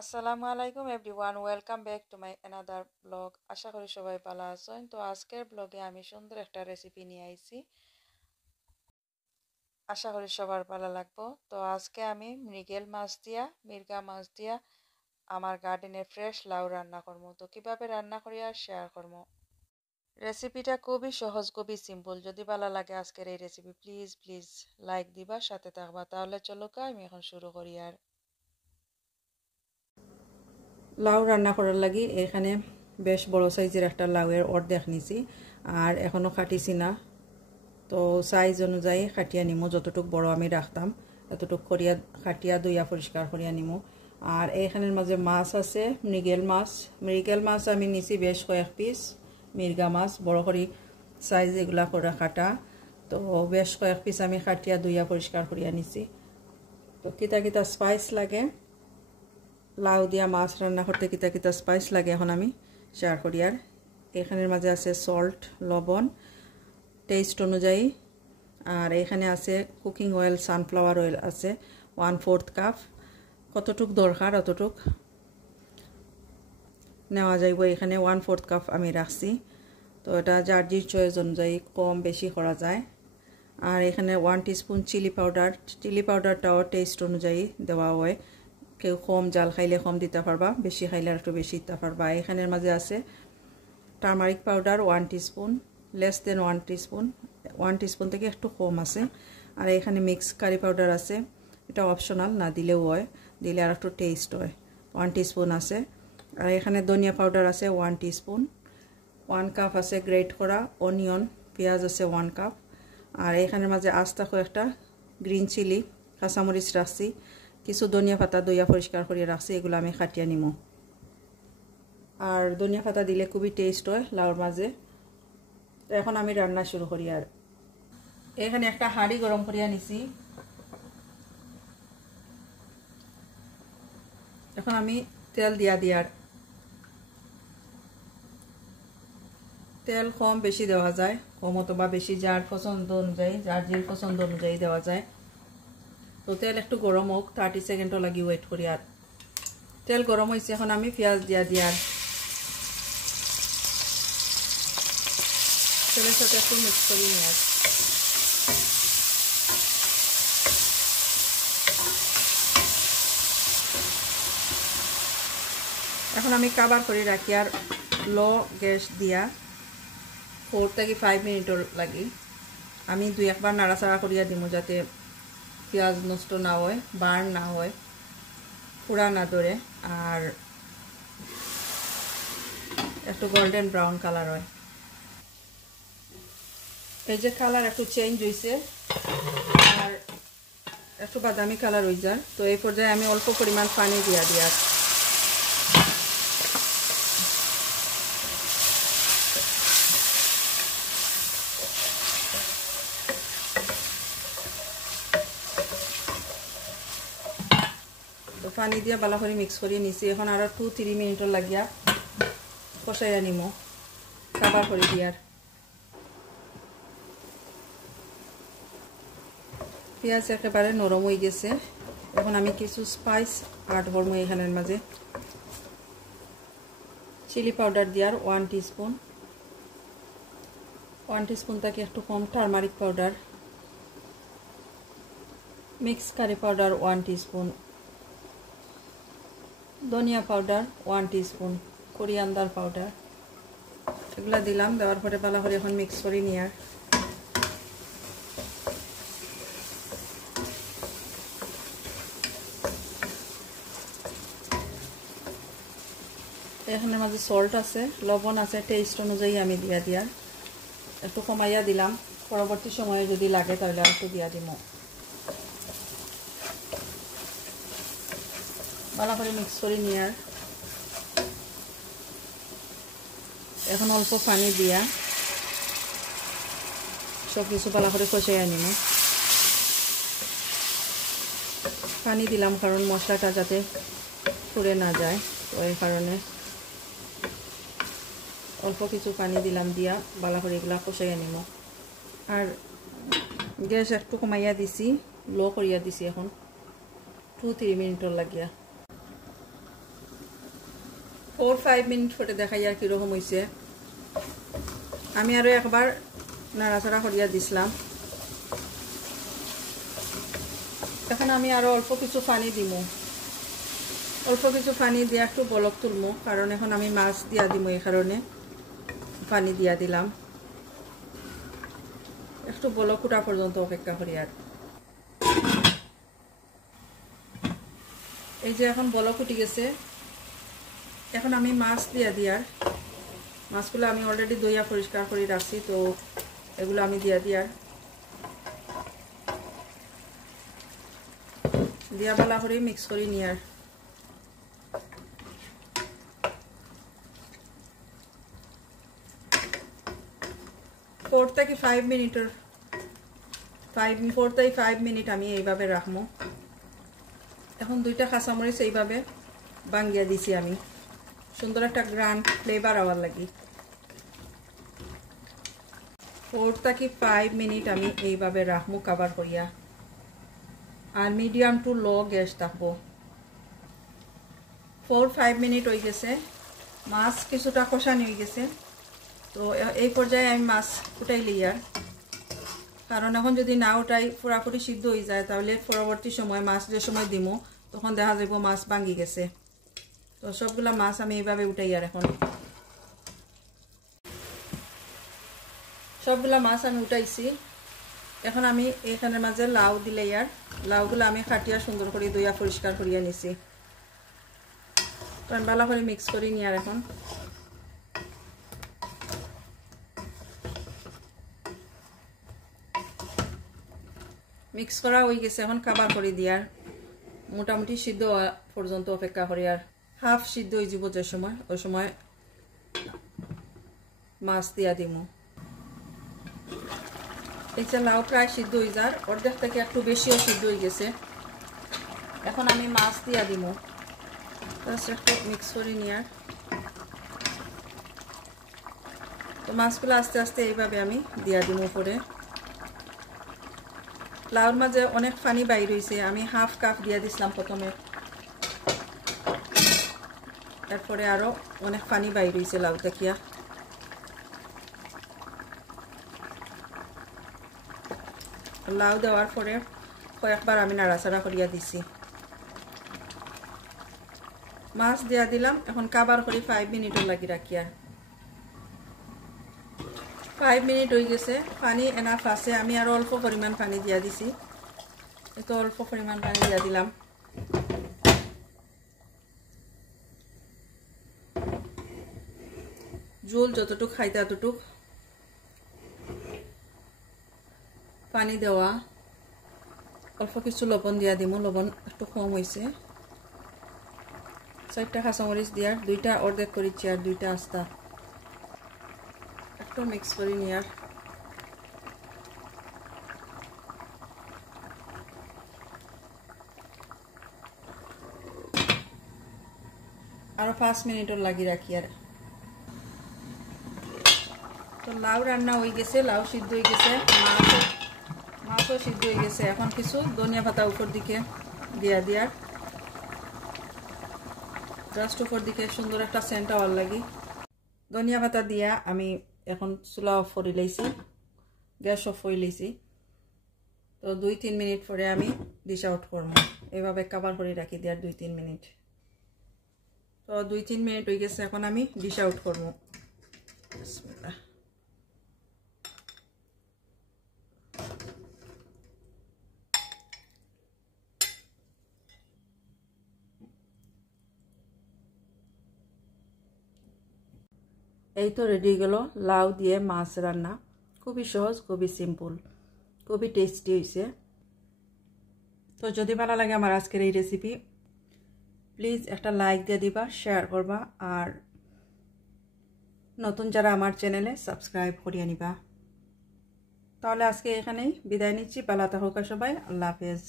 আসসালামু আলাইকুম everyone, welcome back to my another blog. আশা করি সবাই ভালো আছেন। তো আজকের ব্লগে আমি সুন্দর একটা রেসিপি নিয়ে আইছি, আশা করি সবার ভালো লাগবো। তো আজকে আমি মির্গা মাছ দিয়া আমার গার্ডেনের ফ্রেশ লাউ রান্না করবো। তো কিভাবে রান্না করি আর শেয়ার করবো। রেসিপিটা খুবই সহজ, খুবই সিম্পল। যদি ভালো লাগে আজকের এই রেসিপি, প্লিজ প্লিজ লাইক দিবা, সাথে থাকবা। তাহলে চলো আমি এখন শুরু করি। আর লাউ রান্না করার লাগি এখানে বেশ বড় সাইজের একটা লাউয়ের অর্ধেক নিছি, আর এখনও কাটিছি না। তো সাইজ অনুযায়ী কাটিয়া নিমো, যতটুক বড় আমি রাখতাম এতটুক করিয়া কাটিয়া ধুইয়া পরিষ্কার করিয়া নিমো। আর এইখানের মাঝে মাছ আছে, মৃগেল মাছ আমি নিছি বেশ কয়েক পিস। মির্গা মাছ বড় করি সাইজ এগুলা করে কাটা। তো বেশ কয়েক পিস আমি কাটিয়া ধুইয়া পরিষ্কার করিয়া নিছি। তো কিতা কিতা স্পাইস লাগে লাউ দিয়া মাছ রান্না করতে, কিতা কিতা স্পাইস লাগে এখন আমি শেয়ার করি। আর এখানের মাঝে আছে সল্ট, লবণ টেস্ট অনুযায়ী। আর এখানে আছে কুকিং অয়েল, সানফ্লাওয়ার অয়েল আছে 1/4 কাপ। কতটুক দরকার অতটুক নেওয়া যাইব। এখানে 1/4 কাপ আমি রাখছি। তো এটা যার জির চয়েস অনুযায়ী কম বেশি করা যায়। আর এখানে 1 টিস্পুন চিলি পাউডারটাও টেস্ট অনুযায়ী দেওয়া হয়। কেউ কম জাল খাইলে কম দিতে পারবা, বেশি খাইলে একটু বেশি দিতে পারবা। এখানের মাঝে আছে turmeric powder 1 teaspoon, less than 1 teaspoon, 1 teaspoon থেকে একটু কম আছে। আর এখানে মিক্স কারি পাউডার আছে, এটা অপশনাল, না দিলেও হয়, দিলে আর একটু টেস্ট হয়। 1 টিস্পুন আছে। আর এখানে ধনিয়া পাউডার আছে 1 টিস্পুন। 1 কাপ আছে গ্রেট করা অনিয়ন, পেঁয়াজ আছে 1 কাপ। আর এখানের মাঝে আস্তা কয়েকটা গ্রিন চিলি, কাঁচামরিচ রাখছি, কিছু ধনিয়া পাতা ধুইয়া পরিষ্কার করিয়া রাখছি, এগুলো আমি কাটিয়া নিমো। আর ধনিয়া পাতা দিলে খুবই টেস্ট হয় লাউর মাঝে। তো এখন আমি রান্না শুরু করি। আর এখানে একটা হাঁড়ি গরম করিয়া নিছি। এখন আমি তেল দিয়ার তেল কম বেশি দেওয়া যায়, কম অথবা বেশি যার পছন্দ অনুযায়ী, যার যে পছন্দ অনুযায়ী দেওয়া যায়। তো তেল একটু গরম হোক, 30 সেকেন্ডও লাগি ওয়েট করি। আর তেল গরম হয়েছে, এখন আমি পেঁয়াজ দিয়ার তেলের সাথে একটু মিক্স করি নিয়ে। এখন আমি কাবার করে রাখি আর লো গ্যাস দিয়া 4 থেকে 5 মিনিটর লাগি আমি 2-1 বার নাড়াচাড়া করিয়া দিব, যাতে পেঁয়াজ নষ্ট না হয়, বার্ন না হয়, পুড়া না ধরে, আর একটু গোল্ডেন ব্রাউন কালার হয়। এই যে কালার একটু চেঞ্জ হয়েছে আর একটু বাদামি কালার হয়ে যায়। তো এই পর্যায়ে আমি অল্প পরিমাণ পানি দিয়া তো পানি দিয়ে ভালো করে মিক্স করে নিছি। এখন আরো 2-3 মিনিটর লাগিয়া কষাইয়া নিমো কাবার করে দিয়ার। পেঁয়াজ একেবারে নরম হয়ে গেছে। এখন আমি কিছু স্পাইস অ্যাড করবো এখানের মাঝে। চিলি পাউডার দিয়ার 1 টিস্পুন, 1 টিস্পুন থেকে একটু কম turmeric powder, mix curry powder 1 teaspoon, ধনিয়া পাউডার 1 টিস্পুন, কোরিয়ান্ডার পাউডার, এগুলা দিলাম। দেওয়ার পরে ভালো করে এখন মিক্স করে নিয়ার। এখানে মাঝে সল্ট আছে, লবণ আছে, টেস্ট অনুযায়ী আমি দিয়া একটু কমাইয়া দিলাম। পরবর্তী সময়ে যদি লাগে তাহলে একটু দিয়া দিব। ভালো করে মিক্স করে নিয়ার। এখন অল্প পানি দিয়া সব কিছু ভালো করে কষাইয়া নিব। পানি দিলাম কারণ মশলাটা যাতে পুড়ে না যায়, তো এই কারণে অল্প কিছু পানি দিলাম, দিয়া ভালো করে এগুলা কষাইয়া নিব। আর গ্যাস একটু কমাইয়া দিছি, লো করিয়া দিছি এখন 2-3 মিনিটর লাগিয়া। 4-5 মিনিট ফটে দেখাই আর কীরকম হয়েছে। আমি আরও একবার নাড়াচাড়া করিয়া দিছিলাম। এখন আমি আরও অল্প কিছু পানি দিব, অল্প কিছু পানি দিয়ে একটু বলক তুলমু, কারণ এখন আমি মাছ দিয়া দিব, এই কারণে পানি দিয়া দিলাম। একটু বলক উঠা পর্যন্ত অপেক্ষা করি। আর এই যে এখন বলক উঠে গেছে, এখন আমি মাছ দিয়া দিয়ার, মাছগুলো আমি অলরেডি ধুইয়া পরিষ্কার করে রাখছি, তো এগুলো আমি দিয়া দিয়া ভালো করে মিক্স করে নিয়ার। 4 থেকে 5 মিনিটের 4 থেকে 5 মিনিট আমি এইভাবে রাখবো। এখন 2টা কাঁচামরিচ এইভাবে ভাঙিয়া দিছি আমি, সুন্দর একটা গ্রান্ড ফ্লেভার আওয়ার লাগি। 4 থেকে 5 মিনিট আমি এইভাবে রাখবো কভার করিয়া, আর মিডিয়াম টু লো গ্যাস থাকবো। 4-5 মিনিট হয়ে গেছে, মাছ কিছুটা কষানি হয়ে গেছে। তো এই পর্যায়ে আমি মাছ উঠাই লিয়ার, কারণ এখন যদি না উঠাই পুরাপুরি সিদ্ধ হয়ে যায়, তাহলে পরবর্তী সময় মাছ যে সময় দিমো তখন দেখা যাব মাছ ভাঙি গেছে। তো সবগুলা মাছ আমি এইভাবে উঠাই। আর এখন সবগুলা মাছ আমি উঠাইছি। এখন আমি এখানের মাঝে লাউ দিলে, আর লাউগুলো আমি কাটিয়া সুন্দর করে ধুইয়া পরিষ্কার করিয়া নিছি। কারণ ভালো করে মিক্স করি নি। আর এখন মিক্স করা হয়ে গেছে, এখন কভার করে দিয়ার মোটামুটি সিদ্ধ হওয়া পর্যন্ত অপেক্ষা করি। আর হাফ সিদ্ধ হয়ে যাব যে সময়, ওই সময় মাছ দিয়া দিমু। এই যে লাউ প্রায় সিদ্ধ হয়ে যার, অর্ধেক থেকে একটু বেশিও সিদ্ধ হয়ে গেছে। এখন আমি মাছ দিয়া দিমু, একটু মিক্স করে নিয়ার। তো মাছগুলো আস্তে আস্তে এইভাবে আমি দিয়া দিমু উপরে। লাউর মাঝে অনেক পানি বাইর হয়েছে, আমি হাফ কাপ দিয়া দিছিলাম প্রথমে, তারপরে আরো অনেক পানি বাইর হয়েছে লাউ দেখিয়া। লাউ দেওয়ার পরে কয়েকবার আমি নাড়াচাড়া করিয়া দিছি। মাছ দিয়া দিলাম, এখন কভার করে 5 মিনিটও লাগি রাখি। আর 5 মিনিট হয়ে গেছে, পানি এনাফ আছে। আমি আরো অল্প পরিমাণ পানি দিয়া দিছি, এত অল্প পরিমাণ পানি দিয়া দিলাম। ঝোল যতটুক খাইতে ততটুক পানি দেওয়া। অল্প কিছু লবণ দিয়া দিমু, লবণ একটু কম হয়েছে। 4টা কাঁচামরিচ দিয়ার, 2টা অর্ধেক করেছি আর 2টা আস্তা। একটু মিক্স করে নিয়ার। আরো 5 মিনিটও লাগি রাখি। আর তো লাউ রান্না হয়ে গেছে, লাউ সিদ্ধ হয়ে গেছে, মাছও সিদ্ধ হয়ে গেছে। এখন কিছু ধনিয়া পাতা উপর দিকে দিয়া দিয়ার, জাস্ট উপর দিকে সুন্দর একটা সেন্ট হওয়ার লাগি। ধনিয়া পাতা দিয়া আমি এখন চুলা অফ করে লাইছি, গ্যাস অফ করে লাইছি। তো 2-3 মিনিট পরে আমি ডিশ আউট করবো, এভাবে কভার করে রাখি দেওয়ার 2-3 মিনিট। তো 2-3 মিনিট হয়ে গেছে, এখন আমি ডিশ আউট করবো। বিসমিল্লাহ। এই তো রেডি গেল লাউ দিয়ে মাছ রান্না। খুবই সহজ, খুবই সিম্পল, খুবই টেস্টি হয়েছে। তো যদি ভালো লাগে আমার আজকের এই রেসিপি, প্লিজ একটা লাইক দিয়ে দিবা, শেয়ার করবা, আর নতুন যারা আমার চ্যানেলে সাবস্ক্রাইব করিয়ে নিবা। তাহলে আজকে এখানেই বিদায় নিচ্ছি। ভালো থাকুক সবাই, আল্লাহ হাফেজ।